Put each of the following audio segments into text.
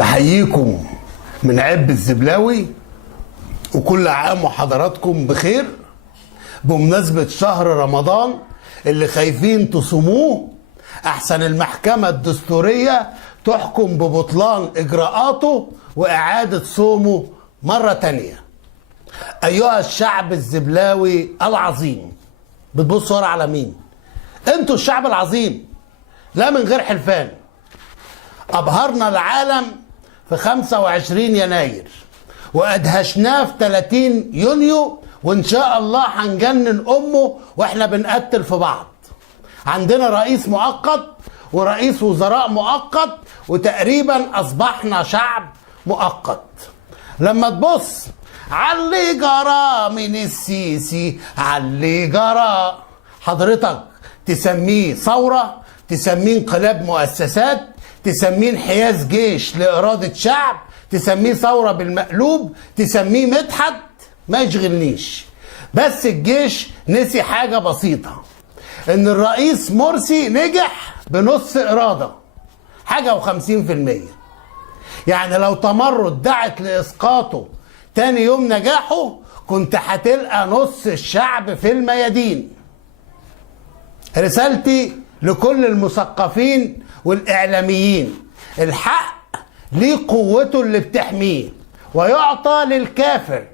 بحييكم من عب الزبلاوي، وكل عام وحضراتكم بخير بمناسبة شهر رمضان اللي خايفين تصوموه أحسن المحكمة الدستورية تحكم ببطلان إجراءاته وإعادة صومه مرة تانية. أيها الشعب الزبلاوي العظيم، بتبصوا ورا على مين؟ انتوا الشعب العظيم، لا من غير حلفان. أبهرنا العالم في 25 يناير وأدهشناه في 30 يونيو، وإن شاء الله هنجنن أمه وإحنا بنقتل في بعض. عندنا رئيس مؤقت ورئيس وزراء مؤقت، وتقريبا أصبحنا شعب مؤقت. لما تبص علي جرى من السيسي، علي جرى، حضرتك تسميه ثورة، تسميه انقلاب مؤسسات، تسميه انحياز جيش لإرادة شعب، تسميه ثورة بالمقلوب، تسميه مدحت، ما يشغلنيش. بس الجيش نسي حاجة بسيطة، ان الرئيس مرسي نجح بنص إرادة، حاجة و50%. يعني لو تمرد دعت لإسقاطه تاني يوم نجاحه كنت هتلقى نص الشعب في الميادين. رسالتي لكل المثقفين والإعلاميين، الحق ليه قوته اللي بتحميه ويعطى للكافر،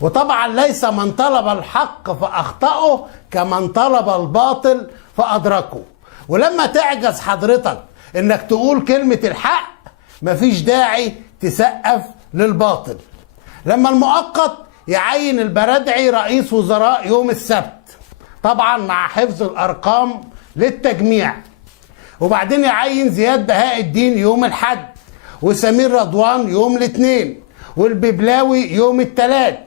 وطبعا ليس من طلب الحق فأخطأه كمن طلب الباطل فأدركه. ولما تعجز حضرتك انك تقول كلمة الحق مفيش داعي تسقف للباطل. لما المؤقت يعين البرادعي رئيس وزراء يوم السبت، طبعا مع حفظ الأرقام للتجميع، وبعدين يعين زياد بهاء الدين يوم الحد، وسمير رضوان يوم الاثنين، والببلاوي يوم الثلاث.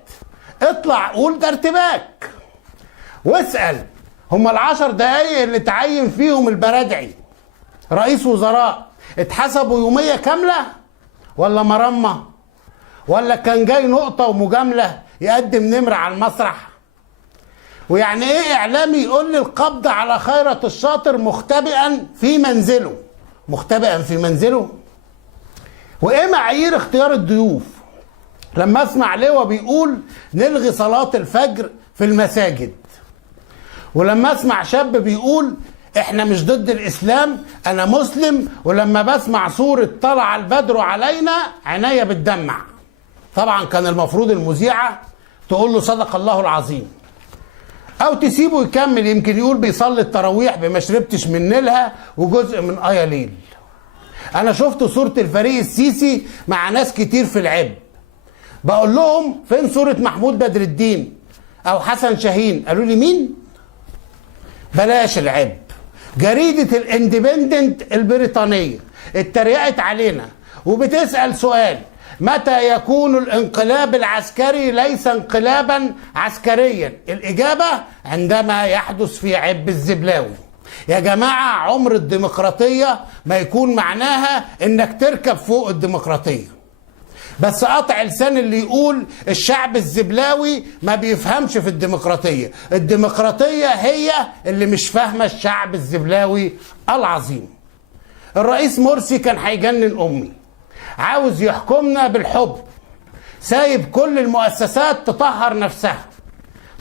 اطلع قول ده ارتباك، واسأل هما ال10 دقايق اللي تعين فيهم البرادعي رئيس وزراء اتحسبوا يومية كاملة ولا مرمى، ولا كان جاي نقطة ومجاملة يقدم نمرة على المسرح؟ ويعني ايه اعلامي يقول لي القبض على خيرت الشاطر مختبئا في منزله؟ مختبئا في منزله؟ وايه معايير اختيار الضيوف؟ لما اسمع لواء بيقول نلغي صلاة الفجر في المساجد، ولما اسمع شاب بيقول احنا مش ضد الاسلام انا مسلم، ولما بسمع سورة طلع البدر علينا عينيا بتدمع. طبعا كان المفروض المذيعة تقول له صدق الله العظيم، او تسيبه يكمل، يمكن يقول بيصلي التراويح بما شربتش من نيلها وجزء من آية ليل. انا شفت صورة الفريق السيسي مع ناس كتير في العب، بقول لهم فين صورة محمود بدر الدين او حسن شاهين؟ قالوا لي مين؟ بلاش العب. جريدة الاندبندنت البريطانية اتريقت علينا وبتسأل سؤال: متى يكون الانقلاب العسكري ليس انقلابا عسكريا؟ الإجابة: عندما يحدث في عب الزبلاوي. يا جماعة، عمر الديمقراطية ما يكون معناها انك تركب فوق الديمقراطية. بس قطع لسان اللي يقول الشعب الزبلاوي ما بيفهمش في الديمقراطية. الديمقراطية هي اللي مش فاهمة الشعب الزبلاوي العظيم. الرئيس مرسي كان هيجنن أمي، عاوز يحكمنا بالحب، سايب كل المؤسسات تطهر نفسها.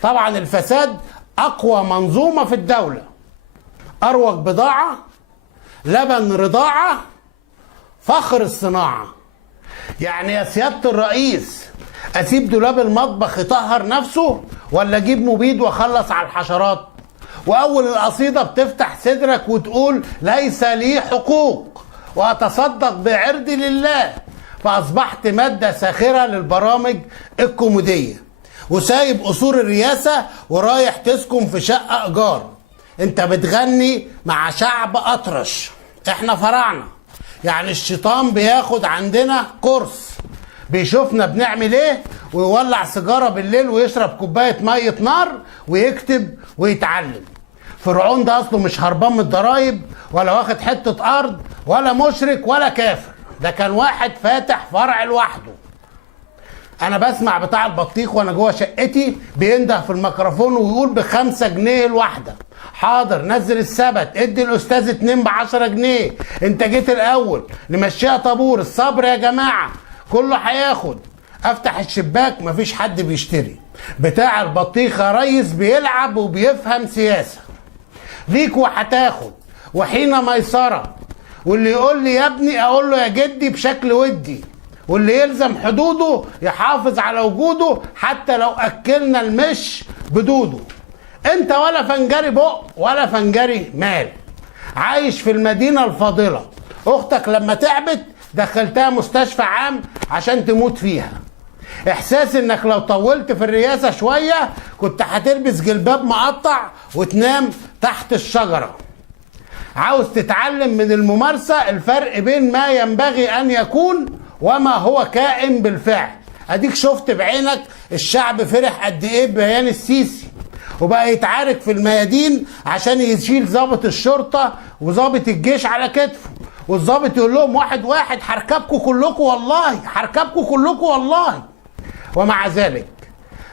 طبعا الفساد أقوى منظومة في الدولة، أروج بضاعة، لبن رضاعة، فخر الصناعة. يعني يا سيادة الرئيس أسيب دولاب المطبخ يطهر نفسه، ولا أجيب مبيد وأخلص على الحشرات؟ وأول القصيدة بتفتح صدرك وتقول ليس لي حقوق وأتصدق بعرضي لله، فأصبحت مادة ساخرة للبرامج الكوميدية، وسايب قصور الرئاسة ورايح تسكن في شقة إيجار. أنت بتغني مع شعب أطرش. إحنا فراعنة، يعني الشيطان بياخد عندنا كورس، بيشوفنا بنعمل ايه ويولع سيجارة بالليل ويشرب كوباية مية نار ويكتب ويتعلم. فرعون ده اصله مش هربان من الضرايب ولا واخد حتة ارض ولا مشرك ولا كافر، ده كان واحد فاتح فرع لوحده. انا بسمع بتاع البطيخ وانا جوه شقتي بينده في الميكروفون ويقول ب5 جنيه الواحده. حاضر، نزل السبت، ادي الاستاذ 2 ب10 جنيه، انت جيت الاول، نمشيها طابور، الصبر يا جماعه، كله هياخد. افتح الشباك مفيش حد بيشتري. بتاع البطيخ يا ريس بيلعب وبيفهم سياسه. ليك وهتاخد، وحين ميسره. واللي يقول لي يا ابني اقول له يا جدي بشكل ودي. واللي يلزم حدوده يحافظ على وجوده حتى لو اكلنا المش بدوده. انت ولا فنجري بق ولا فنجري مال، عايش في المدينة الفاضلة. اختك لما تعبت دخلتها مستشفى عام عشان تموت فيها. احساس انك لو طولت في الرئاسة شوية كنت هتلبس جلباب مقطع وتنام تحت الشجرة. عاوز تتعلم من الممارسة الفرق بين ما ينبغي ان يكون وما هو كائن بالفعل. اديك شفت بعينك الشعب فرح قد ايه ببيان السيسي، وبقى يتعارك في الميادين عشان يشيل ضابط الشرطه وضابط الجيش على كتفه، والضابط يقول لهم واحد واحد هركبكم كلكم والله، هركبكم كلكم والله. ومع ذلك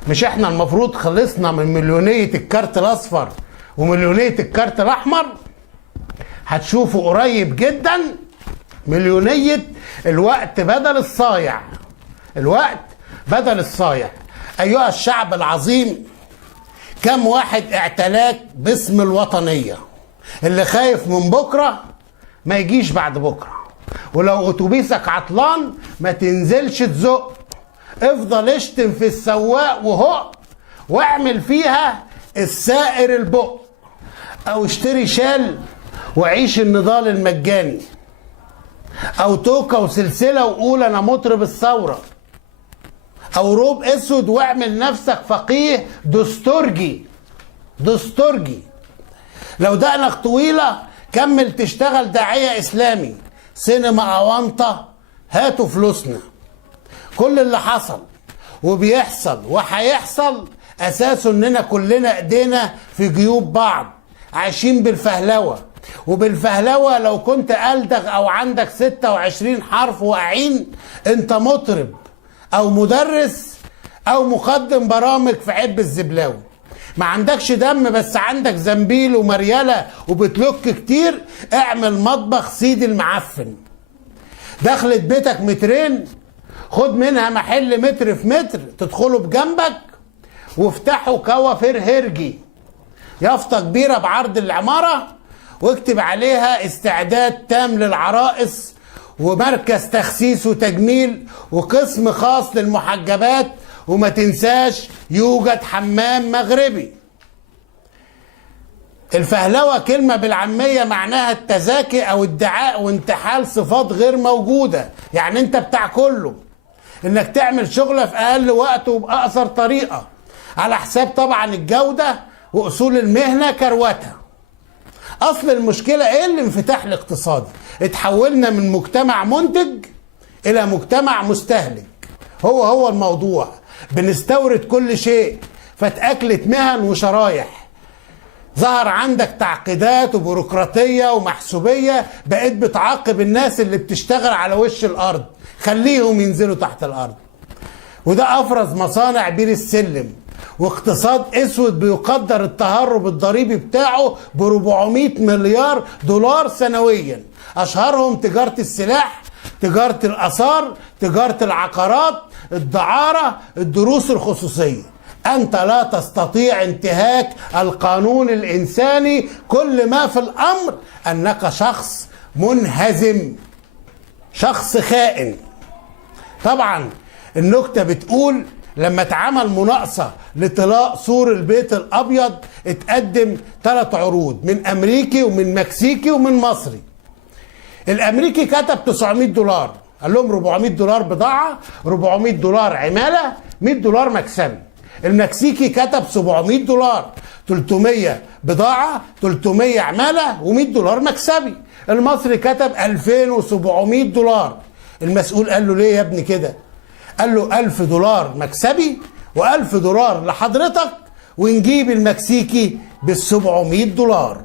مش احنا المفروض خلصنا من مليونيه الكارت الاصفر ومليونيه الكارت الاحمر؟ هتشوفوا قريب جدا مليونيه الوقت بدل الصايع. الوقت بدل الصايع. ايها الشعب العظيم، كم واحد اعتلاك باسم الوطنية؟ اللي خايف من بكرة ما يجيش بعد بكرة. ولو اتوبيسك عطلان ما تنزلش تزق، افضل اشتم في السواق وهق، واعمل فيها السائر البق، او اشتري شال وعيش النضال المجاني، او توكة وسلسلة وقول انا مطرب الثورة، او روب اسود واعمل نفسك فقيه دستورجي. لو دقنك طويلة كمل تشتغل داعية اسلامي. سينما اوانطة، هاتوا فلوسنا. كل اللي حصل وبيحصل وهيحصل اساسه اننا كلنا ايدينا في جيوب بعض، عايشين بالفهلوة. وبالفهلوة لو كنت ألدغ او عندك 26 حرف واقعين، انت مطرب او مدرس او مقدم برامج في عب الزبلاوي. ما عندكش دم بس عندك زنبيل ومريالة وبتلك كتير، اعمل مطبخ سيدي المعفن. دخلت بيتك مترين، خد منها محل متر في متر تدخله بجنبك وافتحوا كوافير هرجي، يافطة كبيرة بعرض العمارة واكتب عليها استعداد تام للعرائس، ومركز تخسيس وتجميل، وقسم خاص للمحجبات، وما تنساش يوجد حمام مغربي. الفهلوة كلمة بالعامية معناها التزاكي او ادعاء وانتحال صفات غير موجودة. يعني انت بتاع كله، انك تعمل شغلة في اقل وقت وبأقصر طريقة، على حساب طبعا الجودة واصول المهنة كروتها. اصل المشكلة ايه؟ الانفتاح الاقتصادي. اتحولنا من مجتمع منتج الى مجتمع مستهلك. هو الموضوع، بنستورد كل شيء، فاتأكلت مهن وشرايح. ظهر عندك تعقيدات وبيروقراطية ومحسوبية، بقيت بتعاقب الناس اللي بتشتغل على وش الارض، خليهم ينزلوا تحت الارض. وده افرز مصانع بير السلم، واقتصاد اسود بيقدر التهرب الضريبي بتاعه ب 400 مليار دولار سنويا. اشهرهم تجارة السلاح، تجارة الاثار، تجارة العقارات، الدعارة، الدروس الخصوصية. انت لا تستطيع انتهاك القانون الانساني، كل ما في الامر انك شخص منهزم، شخص خائن. طبعا النكتة بتقول لما اتعمل مناقصة لطلاء سور البيت الابيض اتقدم 3 عروض، من امريكي ومن مكسيكي ومن مصري. الامريكي كتب $900، قال لهم $400 بضاعة، $400 عمالة، $100 مكسبي. المكسيكي كتب $700، 300 بضاعة، 300 عمالة، و$100 مكسبي. المصري كتب $2700. المسؤول قال له ليه يا ابني كده؟ قال له $1000 مكسبي و$1000 لحضرتك، ونجيب المكسيكي $700.